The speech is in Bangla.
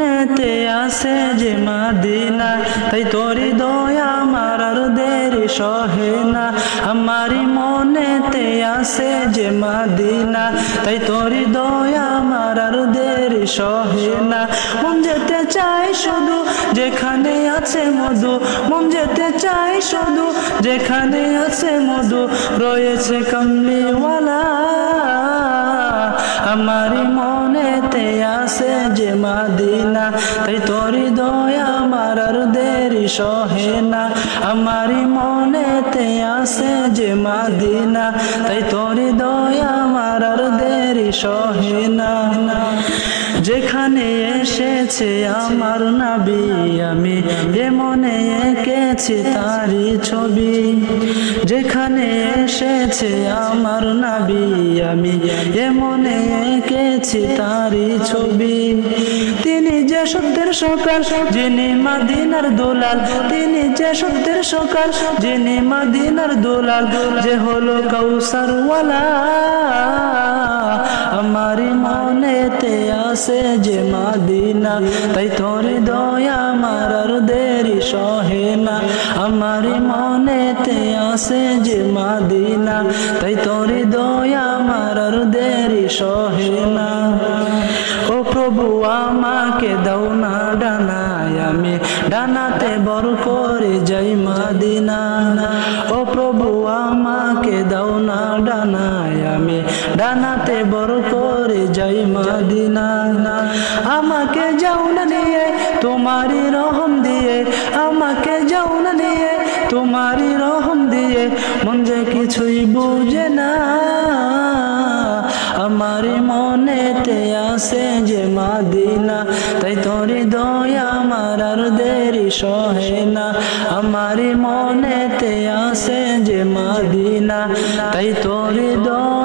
মনেতে আছে যে মদিনা, তাই তোরি দয়া আমার আর দেরি সহে না। আমারি মনেতে আছে যে মদিনা, তাই তোরি দয়া আমার আর দেরি সহে না। মন যেতে চাই শুধু যেখানে আছে মধু, মন যেতে চাই শুধু যেখানে আছে মধু, রয়েছে কমলিওয়ালা। আমারি মনেতে আছে যে মদিনা, তাই তোরি দয়া আমার আর দেরি সহে না। আমারি মনেতে আছে যে মদিনা, তাই তোরি দয়া আমার আর দেরি সহে না। যেখানে এসেছে আমার নবী, আমি এ মনে এঁকেছি তারি ছবি। যেখানে এসেছে আমার নবী, আমি এ মনে এঁকেছি তারি ছবি। তিনি যে সত্যের সকাল, যিনি মদিনার দুলাল, তিনি যে সত্যের সকাল, যিনি মদিনার দুলাল, যে হলো কাউসারওয়ালা। আমারি মনেতে আছে যে মদিনা, তাই তোরি দয়া আমার আর দেরি সহে না। আমারি মনেতে আছে যে মদিনা, তাই তোরি দয়া আমার আর দেরি সহে না। ও প্রভু আমাকে দাও না ডানায়, আমি ডানাতে বর করে যাই মদিনা। ও প্রভু আমাকে দাও না ডানায়, আমি ডানাতে বর করে যাই মদিনা। আমাকে যাও না নিয়ে তোমারি রহম দিয়ে, আমাকে যাও না নিয়ে তোমারি রহম দিয়ে, মন যে কিছুই বুঝে না। আমারি মনেতে আছে যে মদিনা, তাই তোরি দয়া আমার আর দেরি সহে না। আমারি মনেতে আছে যে মদিনা, তাই তোরি দয়া